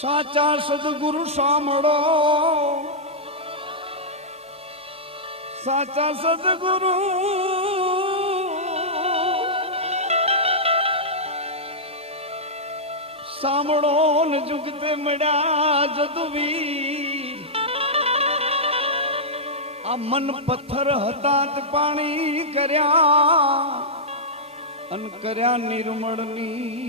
સાચા સદગુરુ સાંભળો, સાચા સદગુરુ સાંભળો ને જુગતે મળ્યા જદુવીર. આ મન પથ્થર હતા તે પાણી કર્યા અન કર્યા નિર્મળની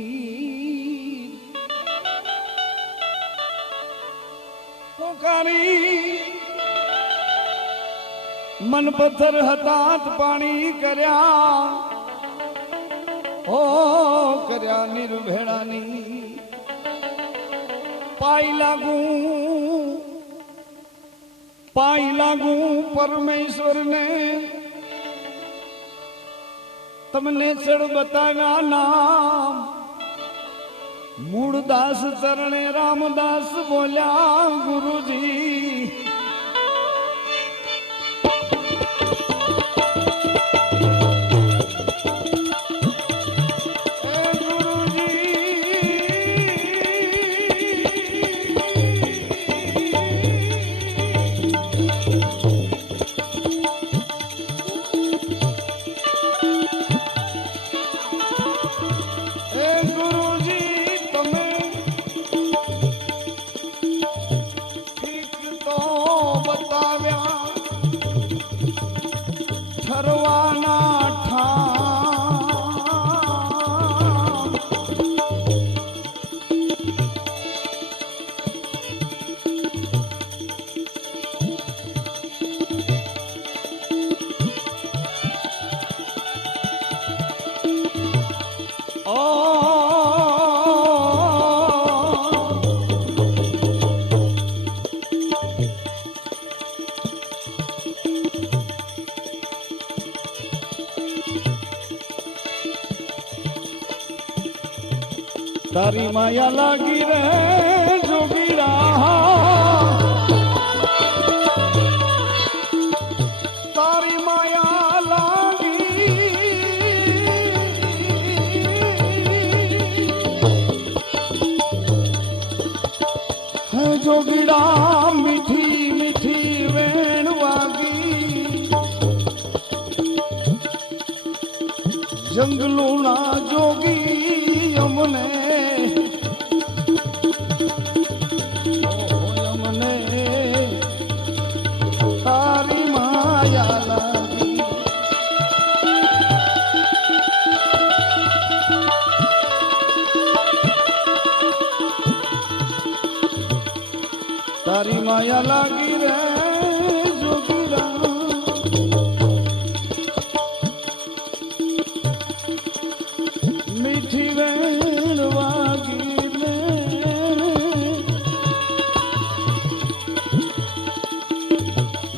પોકારી. મન પથ્થર હતા તે પાણી કર્યા ઓ કર્યા નિર્ભેળાની. પાઈ લાગુ પરમેશ્વર ને તમને ચડ બતાવ્યા નામ. મૂળદાસ ચરણે રામદાસ બોલ્યા ગુરુજી. તારી માયા લાગી રે જોગીડા, તારી માયા લાગી હે જોગીડા. મીઠી મીઠી વેણ વાગી જંગલો ના જોગી અમને તારી માયા લાગી. તારી માયા લાગી રે જોગીરા. મીઠી વેણ વાગી ને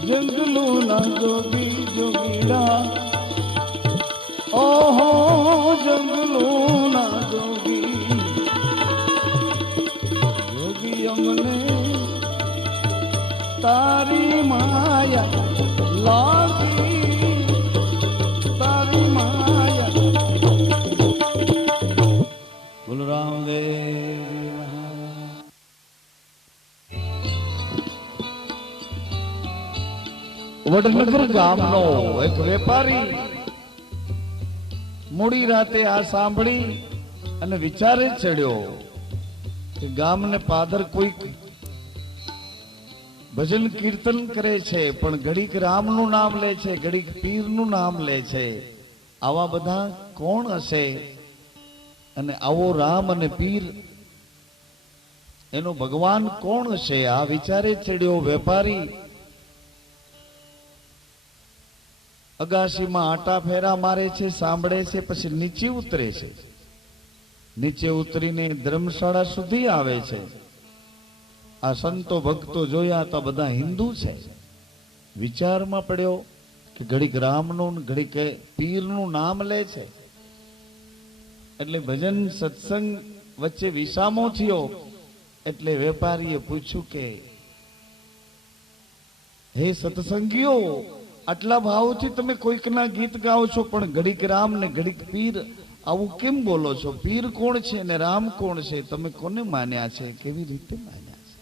જંગલો ના જોગી જોગીડા. ઓહો જંગલો ના જોગી જોગી અમને તારી માયા લાગી. તારી માયા બોલ રામદેવ. વડનગર ગામનો એક વેપારી મોડી રાતે આ સાંભળી અને વિચારે ચડ્યો કે ગામને પાદર કોઈક ભજન કીર્તન કરે છે પણ ઘડીક રામનું નામ લે છે, ઘડીક પીરનું નામ લે છે. આવા બધા કોણ હશે? અને આવો રામ અને પીર એનો ભગવાન કોણ હશે? આ વિચારે ચડ્યો વેપારી. અગાશીમાં આટા ફેરા મારે છે, સાંભળે છે, પછી નીચે ઉતરે છે. નીચે ઉતરીને ધર્મશાળા સુધી આવે છે. આ સંતો ભક્તો જોયા તો બધા હિન્દુ છે. વિચારમાં પડ્યો કે ઘડીક રામનું ઘડીક પીરનું નામ લે છે. એટલે ભજન સત્સંગ વચ્ચે વિસામો થયો. એટલે વેપારીએ પૂછ્યું કે હે સત્સંગીઓ, આટલા ભાવથી તમે કોઈકના ગીત ગાઓ છો પણ ઘડીક રામ ને ઘડીક પીર આવું કેમ બોલો છો? પીર કોણ છે ને રામ કોણ છે? તમે કોને માન્યા છે? કેવી રીતે માન્યા છે?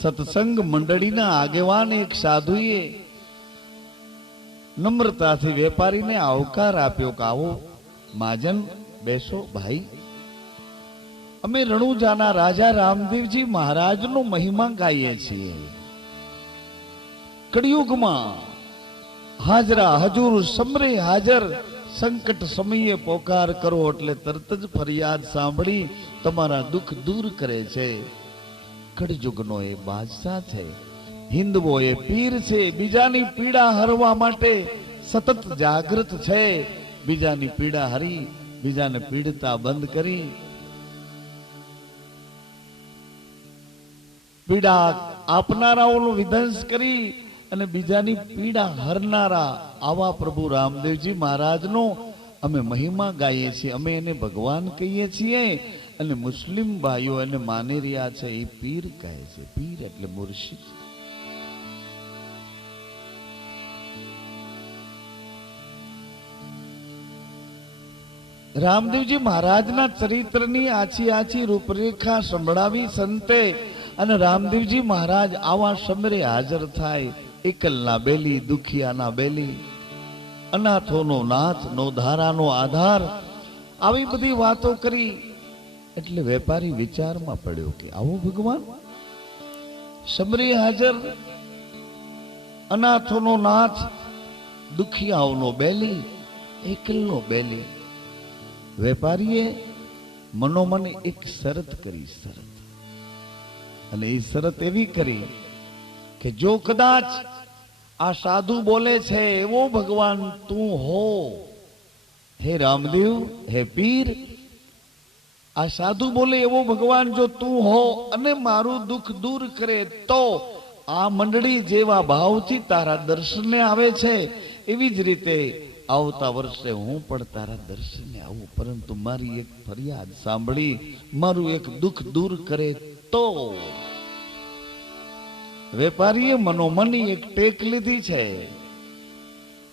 સત્સંગ મંડળીના આગેવાન એક સાધુએ નમ્રતાથી વેપારીને આવકાર આપ્યો કે આવો મહાજન, બેસો ભાઈ. અમે રણુજાના રાજા રામદેવજી મહારાજનો મહિમા ગાઈએ છીએ. કળિયુગમાં હાજરા હજુર સમરે હાજર, સંકટ સમયે પોકાર કરો એટલે તરત જ ફરિયાદ સાંભળી તમારા દુઃખ દૂર કરે છે. કળિયુગનો એ બાદશાહ છે, હિન્દવો એ પીર છે. બીજાની પીડા હરવા માટે સતત જાગૃત છે. બીજાની પીડા હરી, બીજાને પીડતા બંધ કરી, પીડા આપનારાઓનો વિધ્વંસ કરી અને બીજાની પીડા હરનારા આવા પ્રભુ રામદેવજી મહારાજનો અમે મહિમા ગાઈએ છીએ. અમે એને ભગવાન કહીએ છીએ અને મુસ્લિમ ભાઈઓ એને માની રહ્યા છે એ પીર કહે છે. પીર એટલે મુર્શિદ. રામદેવજી મહારાજના ચરિત્રની આછી આછી રૂપરેખા સંભળાવી સંતે અને રામદેવજી મહારાજ આવા સમરે હાજર થાય. એકલના બેલી, દુખિયાના બેલી, અનાથોનો નાથ, નોધારાનો આધાર, આવી બધી વાતો કરી. એટલે વેપારી વિચારમાં પડ્યો કે આવો ભગવાન સમરે હાજર, અનાથોનો નાથ, દુખિયાઓનો બેલી, એકલનો બેલી. વેપારીએ મનોમન એક શરત કરી. શરત, અને એ શરત એવી કરી કે જો કદાચ આ સાધુ બોલે છે એવો ભગવાન તું હો, હે રામદેવ, હે પીર, આ સાધુ બોલે એવો ભગવાન જો તું હો અને મારું દુઃખ દૂર કરે તો આ મંડળી જેવા ભાવથી તારા દર્શને આવે છે એવી જ રીતે આવતા વર્ષે હું પણ તારા દર્શને આવું. પરંતુ મારી એક ફરિયાદ સાંભળી મારું એક દુઃખ દૂર કરે તો. વેપારીએ મનોમની એક ટેક લીધી છે.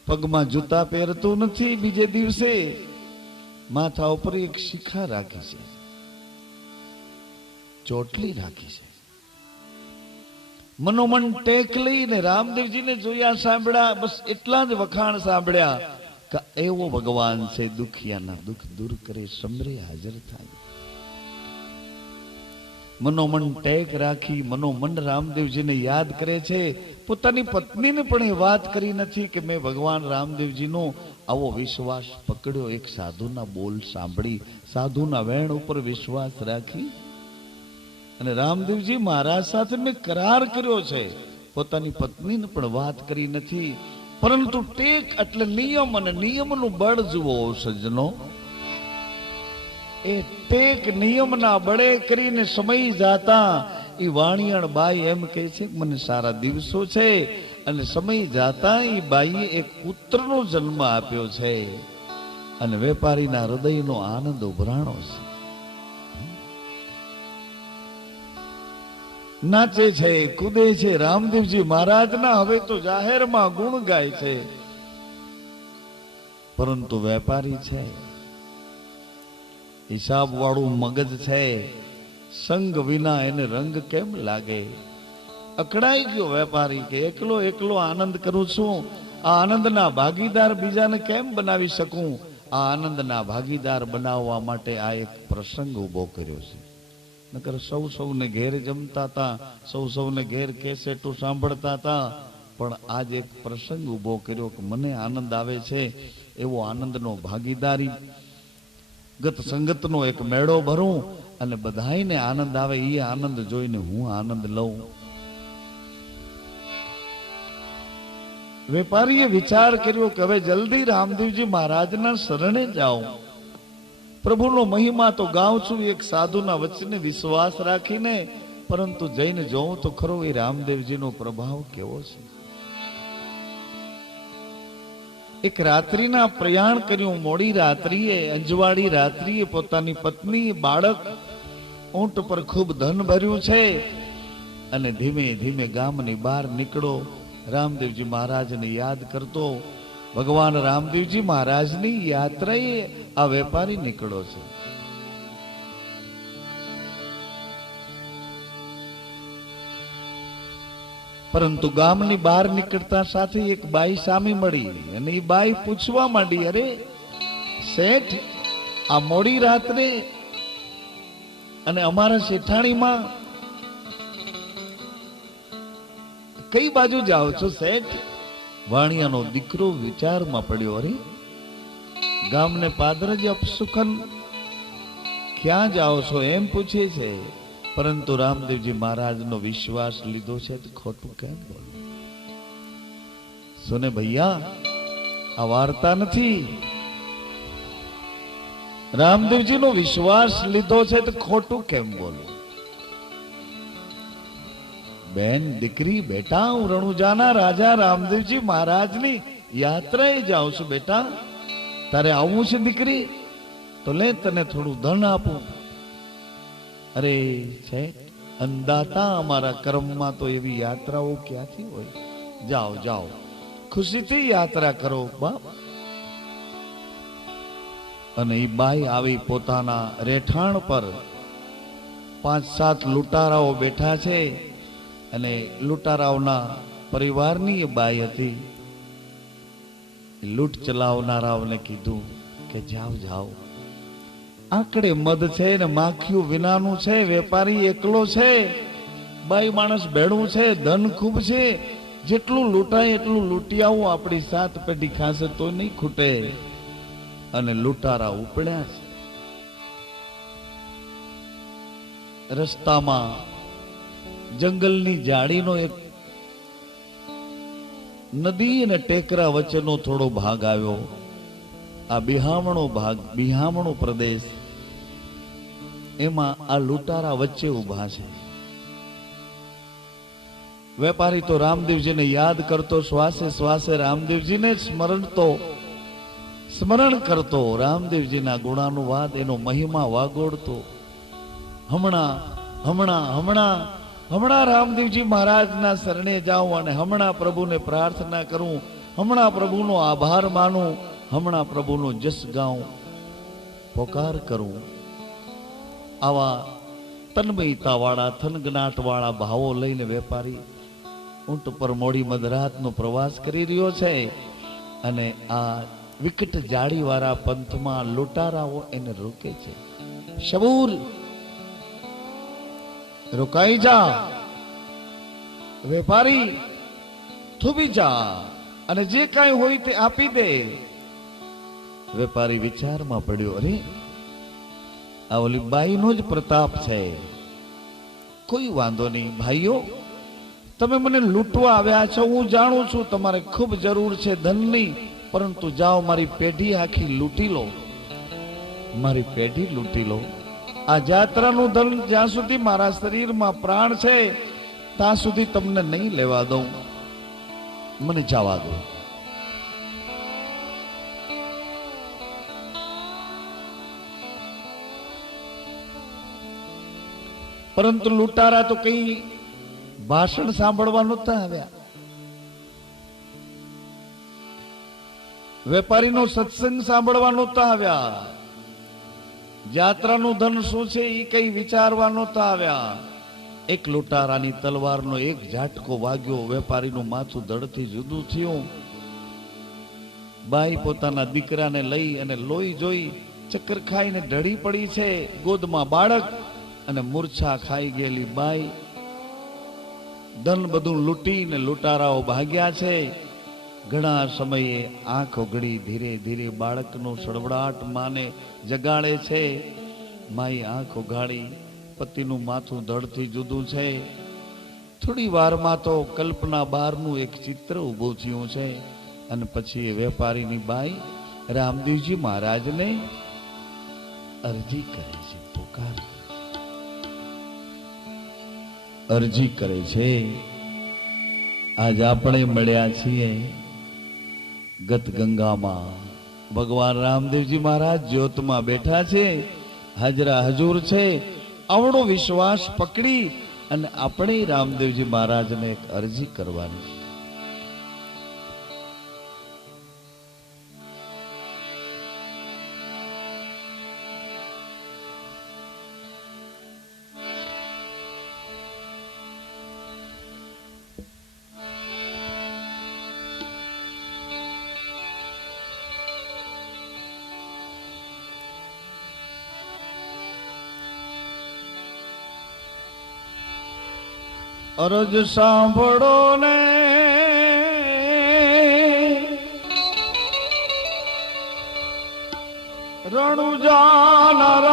પગમાં જૂતા પહેરતો નથી. બીજે દિવસે માથા ઉપર એક શિખા રાખી છે, ચોટલી રાખી છે. મનોમન ટેક લઈને રામદેવજીને જોયા, સાંભળ્યા, બસ એટલા જ વખાણ સાંભળ્યા કે એવો ભગવાન છે દુખિયાના દુઃખ દૂર કરે, સમરે હાજર થાય. મનોમન ટેક રાખી મનોમન રામદેવજીને યાદ કરે છે. પોતાની પત્નીને પણ એ વાત કરી નથી કે મેં ભગવાન રામદેવજીનો આવો વિશ્વાસ પકડ્યો. એક સાધુના બોલ સાંભળી, સાધુના વેણ ઉપર વિશ્વાસ રાખી અને રામદેવજી મહારાજ સાથે મેં કરાર કર્યો છે. પોતાની પત્નીને પણ વાત કરી નથી. પરંતુ ટેક એટલે નિયમ, અને નિયમનું બળ જુઓ સજ્જનો. એ ટેક નિયમના બળે કરીને સમય જાતા એ વાણિયાણ બાઈ એમ કહે છે કે મને સારા દિવસો છે, અને સમય જાતા એ બાઈએ એક પુત્રનો જન્મ આપ્યો છે અને વેપારીના હૃદયનો આનંદ ઉભરાણો છે. નાચે છે, કૂદે છે. રામદેવજી મહારાજના હવે તો જાહેરમાં ગુણ ગાય છે. પરંતુ વેપારી છે, હિસાબ વાળું મગજ છે. સંગ વિના એને રંગ કેમ લાગે? અકળાઈ ગયો વેપારી કે એકલો એકલો આનંદ કરું છું, આ આનંદના ભાગીદાર બીજાને કેમ બનાવી શકું? આ આનંદના ભાગીદાર બનાવવા માટે આ એક પ્રસંગ ઉભો કર્યો છે. નકર સૌ સૌને ઘેર જમતા હતા, સૌ સૌને ઘેર કેસેટો સાંભળતા હતા, પણ આજ એક પ્રસંગ ઉભો કર્યો કે મને આનંદ આવે છે એવો આનંદનો ભાગીદારી ગત સંગતનો એક મેળો ભરું અને બધાઈને આનંદ આવે એ આનંદ જોઈને હું આનંદ લઉં. વેપારીએ વિચાર કર્યો કે હવે જલ્દી રામદેવજી મહારાજના શરણે જાઉં. પ્રભુનો મહિમા તો ગાઉં છું એક સાધુના વચને વિશ્વાસ રાખીને, પરંતુ જઈને જોઉં તો ખરો એ રામદેવજીનો પ્રભાવ કેવો છે. એક રાત્રિના પ્રયાણ કર્યું. મોડી રાત્રિએ, અંજવાળી રાત્રિએ પોતાની પત્ની, બાળક, ઊંટ પર ખૂબ ધન ભર્યું છે અને ધીમે ધીમે ગામની બહાર નીકળો. રામદેવજી મહારાજને યાદ કરતો ભગવાન રામદેવજી મહારાજની યાત્રાએ આ વેપારી નીકળ્યો છે. પરંતુ ગામની બહાર નીકળતા સાથે એક બાઈ સામે મળી અને એ બાઈ પૂછવા માંડી, અરે શેઠ, આ મોડી રાત્રે અને અમારા શેઠાણીમાં કઈ બાજુ જાઓ છો શેઠ? વાણિયાનો દીકરો વિચારમાં પડ્યો, અરે ગામને પાદર જ અપસુખન ક્યાં જાઓ છો એમ પૂછે છે, પરંતુ રામદેવજી મહારાજનો વિશ્વાસ લીધો છે તો ખોટું કેમ બોલું? સુને ભૈયા, આ વાર્તા નથી. રામદેવજીનો વિશ્વાસ લીધો છે તો ખોટું કેમ બોલું? બેન, દીકરી, બેટા, હું રણુજાના રાજા રામદેવજી મહારાજની યાત્રાએ જાઉં છું. બેટા, તારે આવવું છે દીકરી? તો લે, તને થોડું ધન આપું. અરે છે અંદાતા, અમારા કર્મમાં તો એવી યાત્રાઓ ક્યાંથી હોય? જાઓ જાઓ, ખુશીથી યાત્રા કરો બાપ. અને એ બાઈ આવી પોતાના રહેઠાણ પર 5-7 લૂંટારાઓ બેઠા છે અને લૂંટારાઓના પરિવારની એ બાઈ હતી. લૂંટ ચલાવનારાઓને કીધું કે જાઓ જાઓ, આંકડે મધ છે ને માખિયું વિનાનું છે, વેપારી એકલો છે, બાઈ માણસ ભેડું છે, ધન ખૂબ છે, જેટલું લૂંટાય એટલું લૂંટી આવું, આપણી 7 પેઢી ખાશે તો નહીં ખૂટે. અને લૂંટારા ઉપડ્યા છે. રસ્તામાં જંગલની જાળીનો એક નદી અને ટેકરા વચ્ચેનો થોડો ભાગ આવ્યો. આ બિહામણો પ્રદેશ, એમાં આ લૂંટારા વચ્ચે ઉભા છે. વેપારી તો રામદેવજીને યાદ કરતો, શ્વાસે શ્વાસે રામદેવજીને સ્મરણ કરતો, રામદેવજીના ગુણાનુવાદ, એનો મહિમા વાગોડતો. હમણાં રામદેવજી મહારાજના શરણે જાઉં અને હમણાં પ્રભુને પ્રાર્થના કરું, હમણાં પ્રભુનો આભાર માનું, હમણાં પ્રભુનો જસ ગાઉં, પોકાર કરું. આવા તન્મયતાવાળા, થનગનાટવાળા ભાવો લઈને વેપારી ઊંટ પર મોડી મધરાતનો પ્રવાસ કરી રહ્યો છે. અને આ વિકટ જાળીવાળા પંથમાં લૂંટારાઓ એને રોકે છે. શબૂર, રોકાઈ જા, વેપારી થોભી જા અને જે કાંઈ હોય તે આપી દે. વેપારી વિચારમાં પડ્યો, અરે આ ઓલી બાઈનો જ પ્રતાપ છે. કોઈ વાંધો નહીં ભાઈઓ, તમે મને લૂંટવા આવ્યા છો, હું જાણું છું તમારે ખૂબ જરૂર છે ધનની, પરંતુ જાઓ, મારી પેઢી આખી લૂંટી લો, મારી પેઢી લૂંટી લો. આ જાત્રાનું ધન જ્યાં સુધી મારા શરીરમાં પ્રાણ છે ત્યાં સુધી તમને નહીં લેવા દઉં, મને જવા દો. પરંતુ લૂંટારા તો કઈ ભાષણ સાંભળવા નહોતા આવ્યા. વેપારીનો સત્સંગ સાંભળવા નહોતા આવ્યા. યાત્રાનું ધન શું છે એ કઈ વિચારવા નહોતા આવ્યા. એક લૂંટારાની તલવારનો એક ઝાટકો વાગ્યો, વેપારીનું માથું ધડથી જુદું થયું. બાઈ પોતાના દીકરાને લઈ અને લોહી જોઈ ચક્કર ખાઈને ઢળી પડી છે, ગોદમાં બાળક અને મૂર્છા ખાઈ ગયેલી બાઈ. ધન બધું લૂંટીને લૂંટારાઓ ભાગ્યા છે. ઘણા સમયે આંખ ઓગળી ધીરે ધીરે બાળકનો સળવળાટ માને જગાડે છે. માઈ આંખ ઓગાળી, પતિનું માથું ધડથી જુદું છે. થોડી વારમાં તો કલ્પના બહારનું એક ચિત્ર ઊભું થયું છે. અને પછી એ વેપારીની બાઈ રામદેવજી મહારાજને અરજી કરે છે, પોકાર અરજી કરે છે. આજ આપણે મળ્યા છીએ ગત ગંગામાં. ભગવાન રામદેવજી મહારાજ જ્યોતમાં બેઠા છે, હાજરા હજુર છે. આવડો વિશ્વાસ પકડી અને આપણે રામદેવજી મહારાજને એક અરજી કરવાની. અરજ સાંભળો ને રણુજાના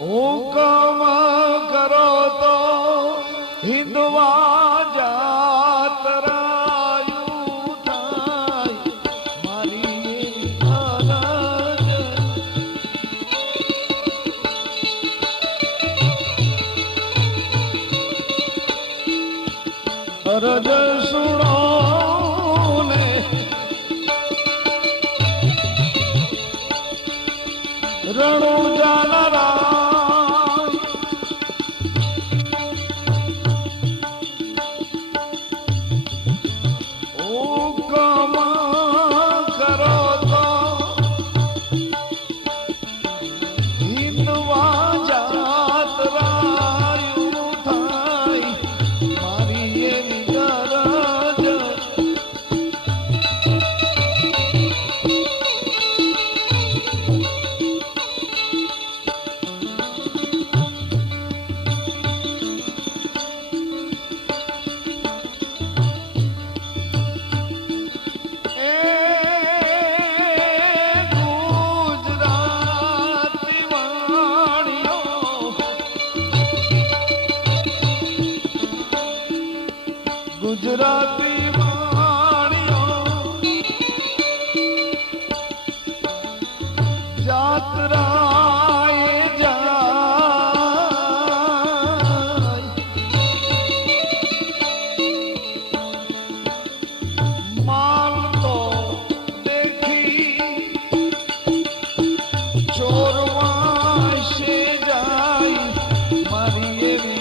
હુકમ કરો તો હિંદવા જાતરાયું થાય મારી અરજ સુણો ને રણુજાના ગુજરાતી વાણીઓ જાત્રાએ જાય માલ તો દેખી ચોરવાશે જાય મારી એવી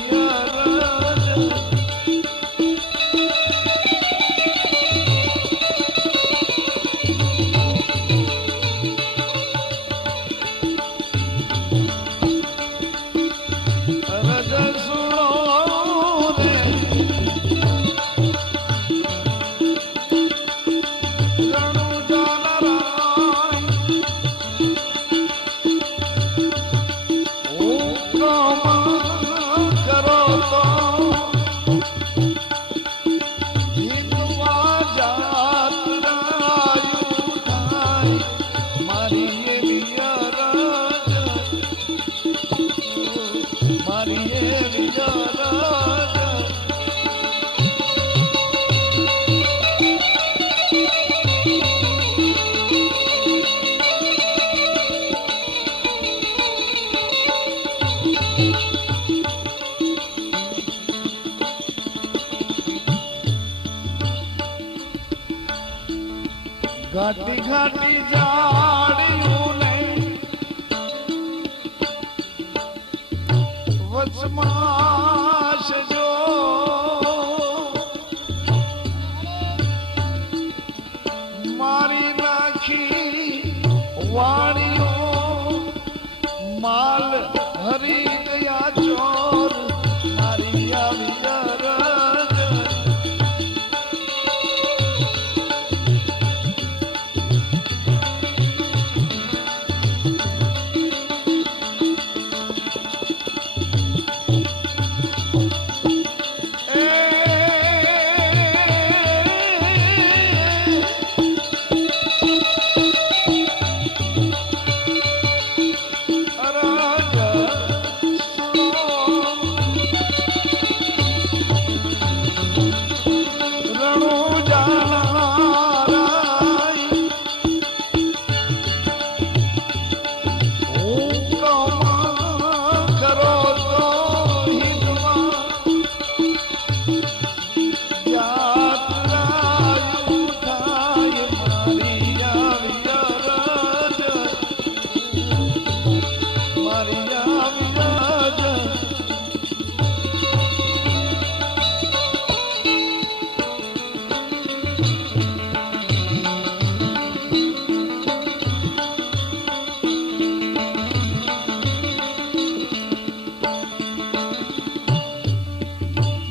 ઘાટી ઘાટી જાડિયું ને વચમાં જો મારી નાખી વાણીઓ માલ હરી ગયા ચોર મારી આવી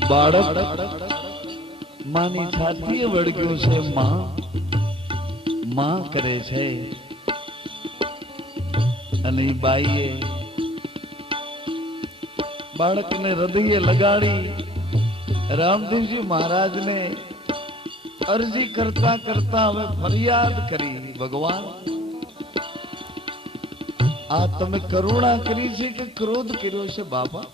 બાળક માની છાતીએ વળગ્યું છે માં માં કરે છે અને ઈ બાઈએ બાળકને હૃદયે લગાડી રામદેવજી મહારાજને અરજી કરતા કરતા હવે ફરિયાદ કરી, ભગવાન આ તમે કરુણા કરી છે કે ક્રોધ કર્યો છે બાપા?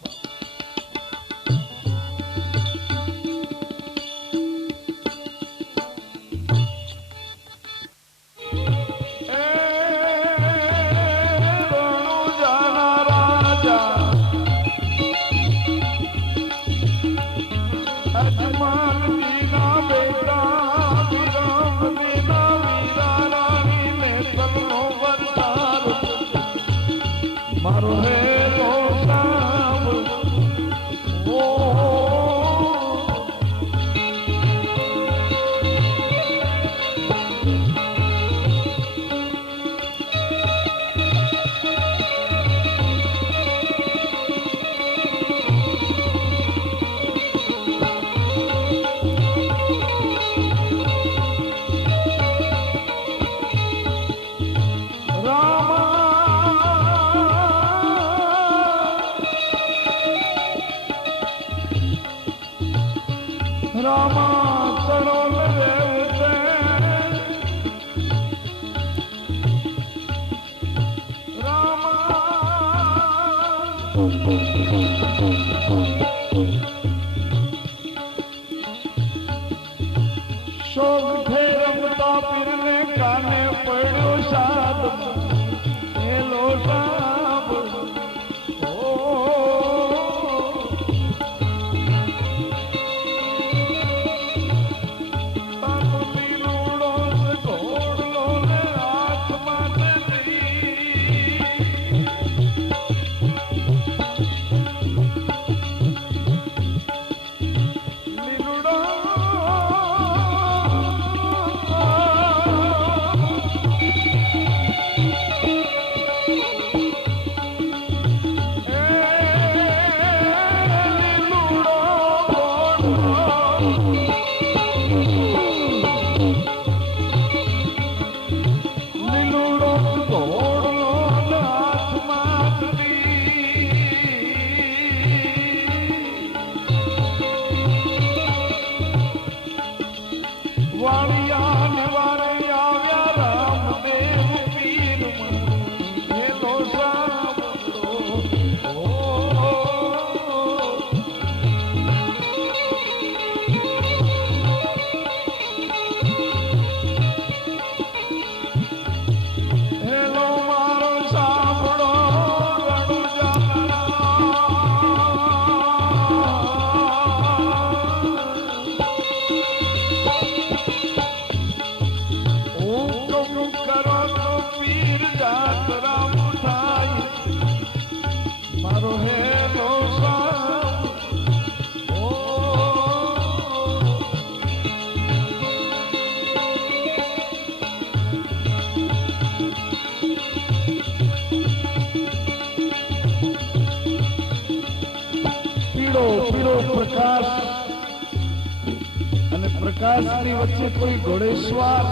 પ્રકાશની વચ્ચે કોઈ ઘોડેશ્વર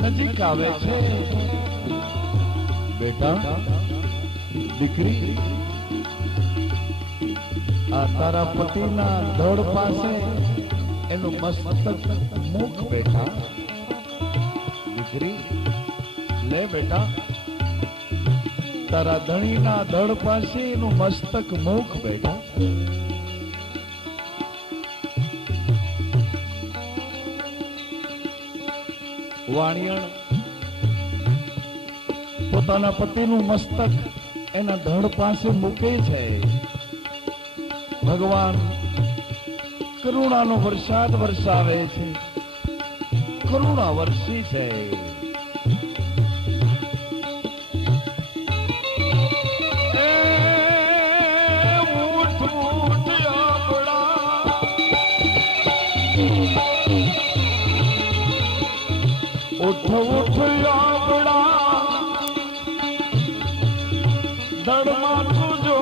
નજીક આવે છે. બેટા, દીકરી, આ તારા પતિના ધડ પાસે એનું મસ્તક મૂક. બેટા, દીકરી, લે બેટા, તારા ધણીના ધડ પાસે એનું મસ્તક મૂક. બેટા, વાણિયણ પોતાના પતિનું મસ્તક એના ધડ પાસે મૂકે છે. ભગવાન કરુણાનો વરસાદ વરસાવે છે, કરુણા વરસી છે. ઉઠ ઉઠ આપણા ધડમાં તુજો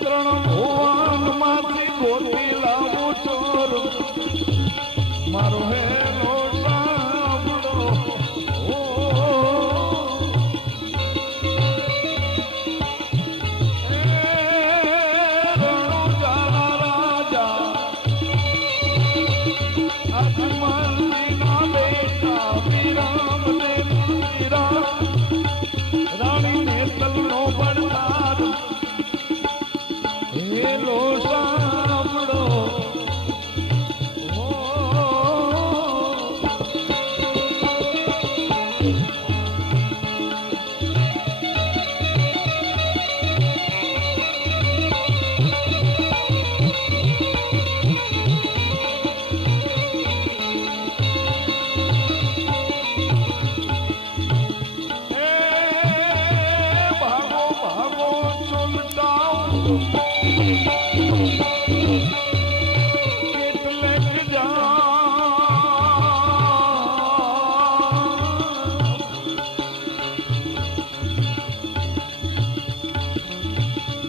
ત્રણ ભુવન માંથી ગોતી લાવું છો.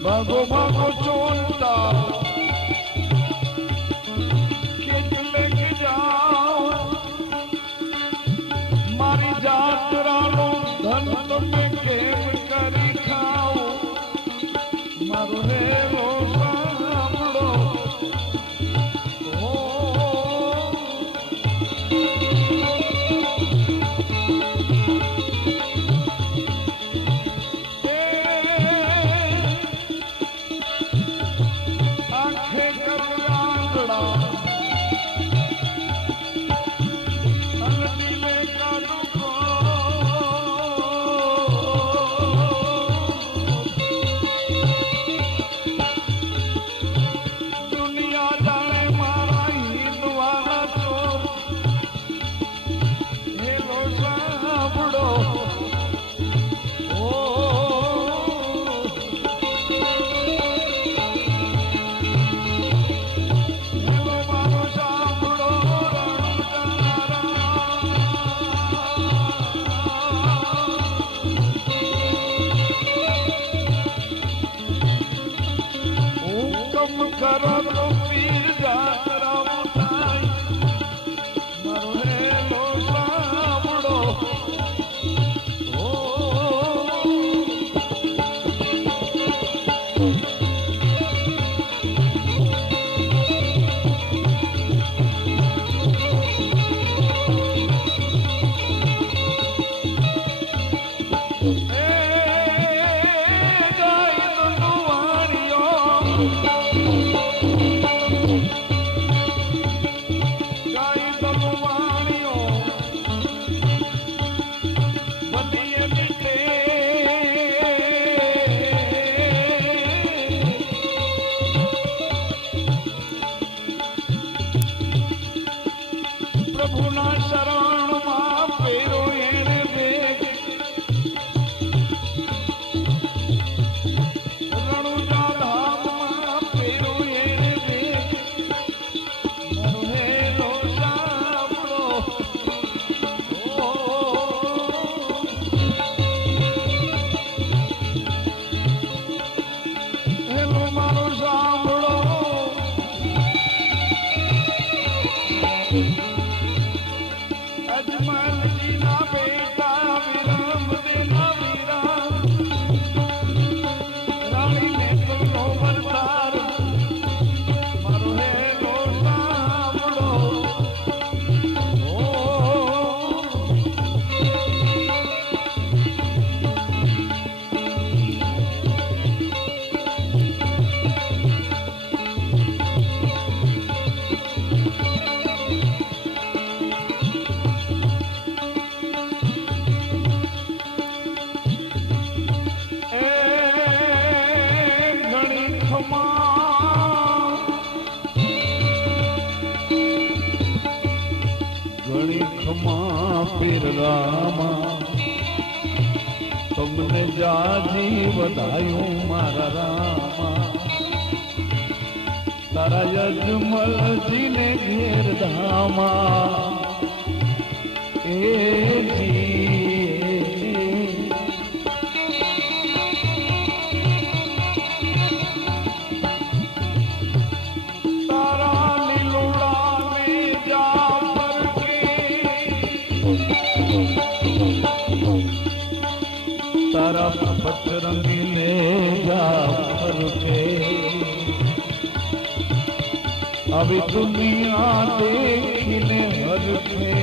ભાગો ભાગો ચોંટા કેટલે જાઓ મારી જાત્રાનું ધન તમે કેમ કરી ખાઓ મારો હેરો સાંભળો કરો તો પીર જાતરાઓ થાય મારો હેલો સાંભળો પ્રભુના શરણમાં પેરો એને વેગ રણુજા ધામમાં પેરો એને વેગ મારો હેલો સાંભળો હેલો મારો સાંભળો અજમલજીના બેટા વિરમદેના વીરા રાણીને તુમનો વરદાર મારો હેલો સાંભળો ઘણી ખમા પીર રામા તમને જાજી વધાયું મારા રામા તારા યજમલજીને ઘેર ધામા એ तारा पचरंगी ने जाफर के अभी दुनिया देखने हर के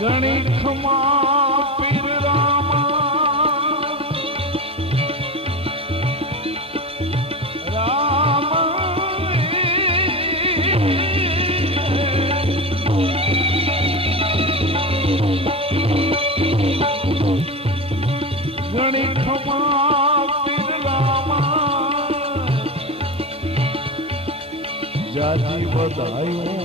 घणी खमा पीर रामा ઘણી ખમા પીર રામા જાજી વધાયું